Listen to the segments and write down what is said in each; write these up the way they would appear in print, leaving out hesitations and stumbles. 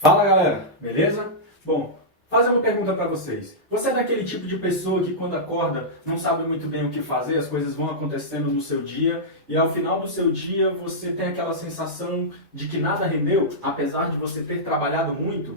Fala galera, beleza? Bom, fazer uma pergunta para vocês. Você é daquele tipo de pessoa que quando acorda não sabe muito bem o que fazer, as coisas vão acontecendo no seu dia e ao final do seu dia você tem aquela sensação de que nada rendeu, apesar de você ter trabalhado muito?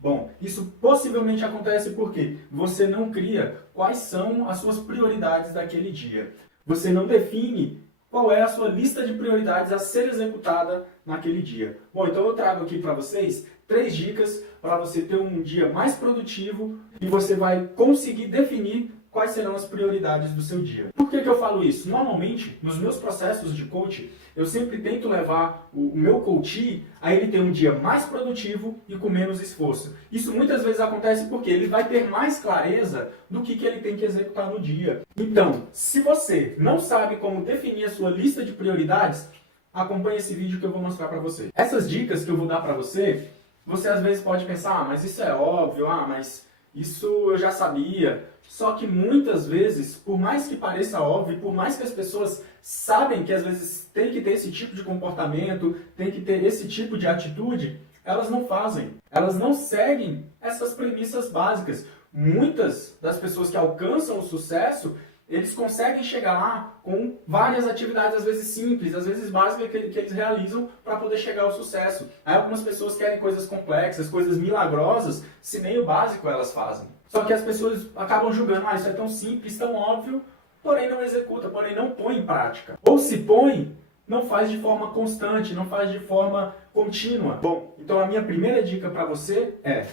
Bom, isso possivelmente acontece porque você não cria quais são as suas prioridades daquele dia. Você não define qual é a sua lista de prioridades a ser executada naquele dia. Bom, então eu trago aqui para vocês 3 dicas para você ter um dia mais produtivo e você vai conseguir definir quais serão as prioridades do seu dia. Por que eu falo isso? Normalmente, nos meus processos de coaching, eu sempre tento levar o meu coachee a ele ter um dia mais produtivo e com menos esforço. Isso muitas vezes acontece porque ele vai ter mais clareza do que ele tem que executar no dia. Então, se você não sabe como definir a sua lista de prioridades, acompanhe esse vídeo que eu vou mostrar para você. Essas dicas que eu vou dar para você, você às vezes pode pensar, mas isso é óbvio, mas isso eu já sabia. Só que muitas vezes, por mais que pareça óbvio, por mais que as pessoas sabem que às vezes tem que ter esse tipo de comportamento, tem que ter esse tipo de atitude, elas não fazem. Elas não seguem essas premissas básicas. Muitas das pessoas que alcançam o sucesso, eles conseguem chegar lá com várias atividades, às vezes simples, às vezes básicas, que eles realizam para poder chegar ao sucesso. Aí algumas pessoas querem coisas complexas, coisas milagrosas, se nem o básico elas fazem. Só que as pessoas acabam julgando, isso é tão simples, tão óbvio, porém não executa, porém não põe em prática. Ou se põe, não faz de forma constante, não faz de forma contínua. Bom, então a minha primeira dica para você é: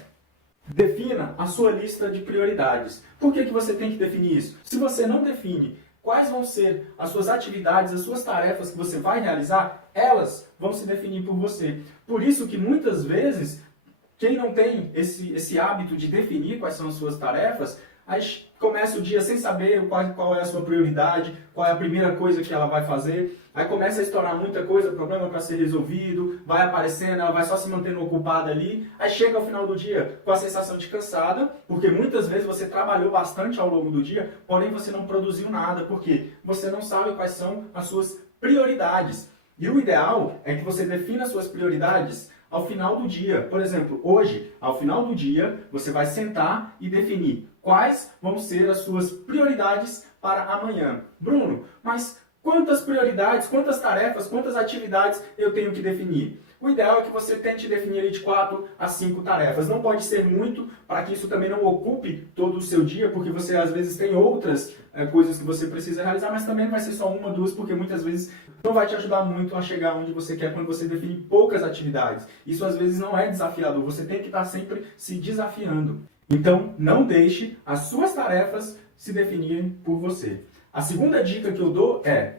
defina a sua lista de prioridades. Por que você tem que definir isso? Se você não define quais vão ser as suas atividades, as suas tarefas que você vai realizar, elas vão se definir por você. Por isso que muitas vezes, quem não tem esse hábito de definir quais são as suas tarefas, aí começa o dia sem saber qual é a sua prioridade, qual é a primeira coisa que ela vai fazer. Aí começa a estourar muita coisa, problema para ser resolvido, vai aparecendo, ela vai só se mantendo ocupada ali. Aí chega ao final do dia com a sensação de cansada, porque muitas vezes você trabalhou bastante ao longo do dia, porém você não produziu nada, porque você não sabe quais são as suas prioridades. E o ideal é que você defina as suas prioridades ao final do dia. Por exemplo, hoje, ao final do dia, você vai sentar e definir quais vão ser as suas prioridades para amanhã. Bruno, mas quantas prioridades, quantas tarefas, quantas atividades eu tenho que definir? O ideal é que você tente definir de 4 a 5 tarefas. Não pode ser muito, para que isso também não ocupe todo o seu dia, porque você às vezes tem outras coisas que você precisa realizar, mas também não vai ser só uma, duas, porque muitas vezes não vai te ajudar muito a chegar onde você quer quando você define poucas atividades. Isso às vezes não é desafiador, você tem que estar sempre se desafiando. Então, não deixe as suas tarefas se definirem por você. A segunda dica que eu dou é: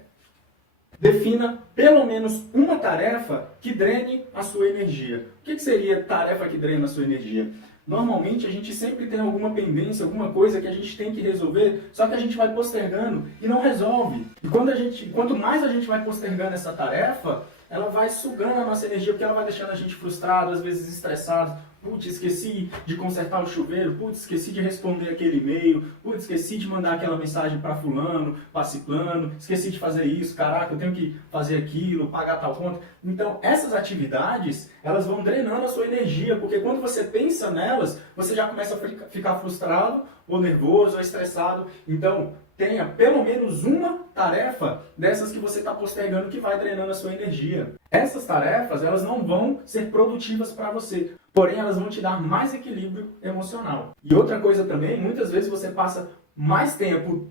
defina pelo menos uma tarefa que drene a sua energia. O que seria tarefa que drena a sua energia? Normalmente a gente sempre tem alguma pendência, alguma coisa que a gente tem que resolver, só que a gente vai postergando e não resolve. E quanto mais a gente vai postergando essa tarefa, ela vai sugando a nossa energia, porque ela vai deixando a gente frustrado, às vezes estressado. Putz, esqueci de consertar o chuveiro, putz, esqueci de responder aquele e-mail, putz, esqueci de mandar aquela mensagem para fulano, para ciclano, esqueci de fazer isso, caraca, eu tenho que fazer aquilo, pagar tal conta. Então, essas atividades, elas vão drenando a sua energia, porque quando você pensa nelas, você já começa a ficar frustrado, ou nervoso, ou estressado. Então, tenha pelo menos uma tarefa dessas que você está postergando que vai drenando a sua energia. Essas tarefas, elas não vão ser produtivas para você, porém elas vão te dar mais equilíbrio emocional. E outra coisa também, muitas vezes você passa mais tempo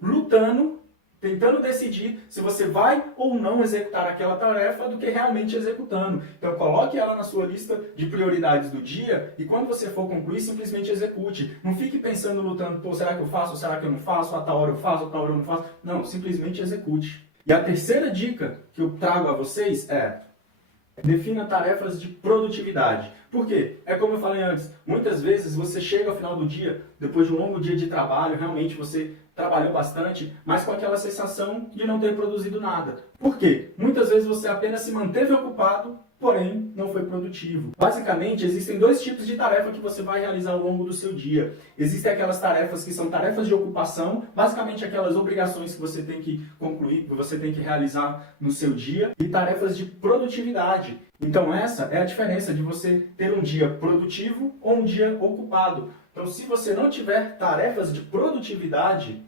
lutando, tentando decidir se você vai ou não executar aquela tarefa do que realmente executando. Então coloque ela na sua lista de prioridades do dia e quando você for concluir, simplesmente execute. Não fique pensando, lutando, pô, será que eu faço, será que eu não faço, a tal hora eu faço, a tal hora eu não faço. Não, simplesmente execute. E a terceira dica que eu trago a vocês é: defina tarefas de produtividade. Por quê? É como eu falei antes, muitas vezes você chega ao final do dia, depois de um longo dia de trabalho, realmente você trabalhou bastante, mas com aquela sensação de não ter produzido nada. Por quê? Muitas vezes você apenas se manteve ocupado, porém não foi produtivo. Basicamente, existem dois tipos de tarefa que você vai realizar ao longo do seu dia. Existem aquelas tarefas que são tarefas de ocupação, basicamente aquelas obrigações que você tem que concluir, que você tem que realizar no seu dia, e tarefas de produtividade. Então essa é a diferença de você ter um dia produtivo ou um dia ocupado. Então se você não tiver tarefas de produtividade,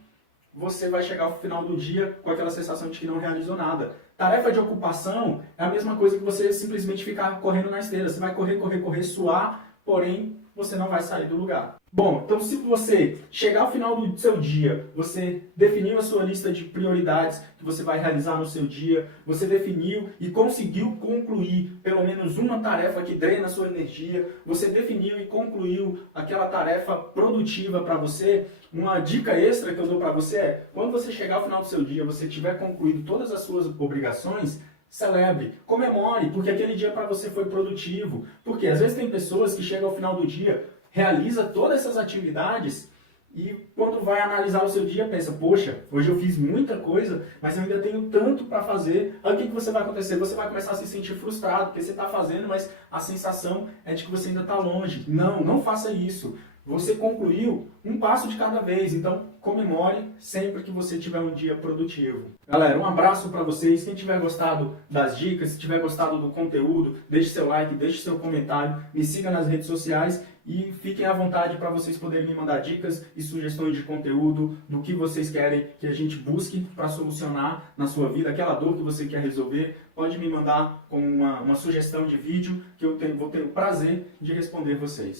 você vai chegar ao final do dia com aquela sensação de que não realizou nada. Tarefa de ocupação é a mesma coisa que você simplesmente ficar correndo na esteira. Você vai correr, correr, correr, suar, porém você não vai sair do lugar. Bom, então se você chegar ao final do seu dia, você definiu a sua lista de prioridades que você vai realizar no seu dia, você definiu e conseguiu concluir pelo menos uma tarefa que drena a sua energia, você definiu e concluiu aquela tarefa produtiva para você, uma dica extra que eu dou para você é, quando você chegar ao final do seu dia, você tiver concluído todas as suas obrigações, celebre, comemore, porque aquele dia para você foi produtivo. Porque às vezes tem pessoas que chegam ao final do dia, realiza todas essas atividades e quando vai analisar o seu dia pensa, poxa, hoje eu fiz muita coisa, mas eu ainda tenho tanto para fazer. Aí o que você vai acontecer? Você vai começar a se sentir frustrado, porque você está fazendo, mas a sensação é de que você ainda está longe. Não, não faça isso. Você concluiu um passo de cada vez, então comemore sempre que você tiver um dia produtivo. Galera, um abraço para vocês. Quem tiver gostado das dicas, se tiver gostado do conteúdo, deixe seu like, deixe seu comentário, me siga nas redes sociais e fiquem à vontade para vocês poderem me mandar dicas e sugestões de conteúdo do que vocês querem que a gente busque para solucionar na sua vida, aquela dor que você quer resolver. Pode me mandar com uma sugestão de vídeo que eu vou ter o prazer de responder vocês.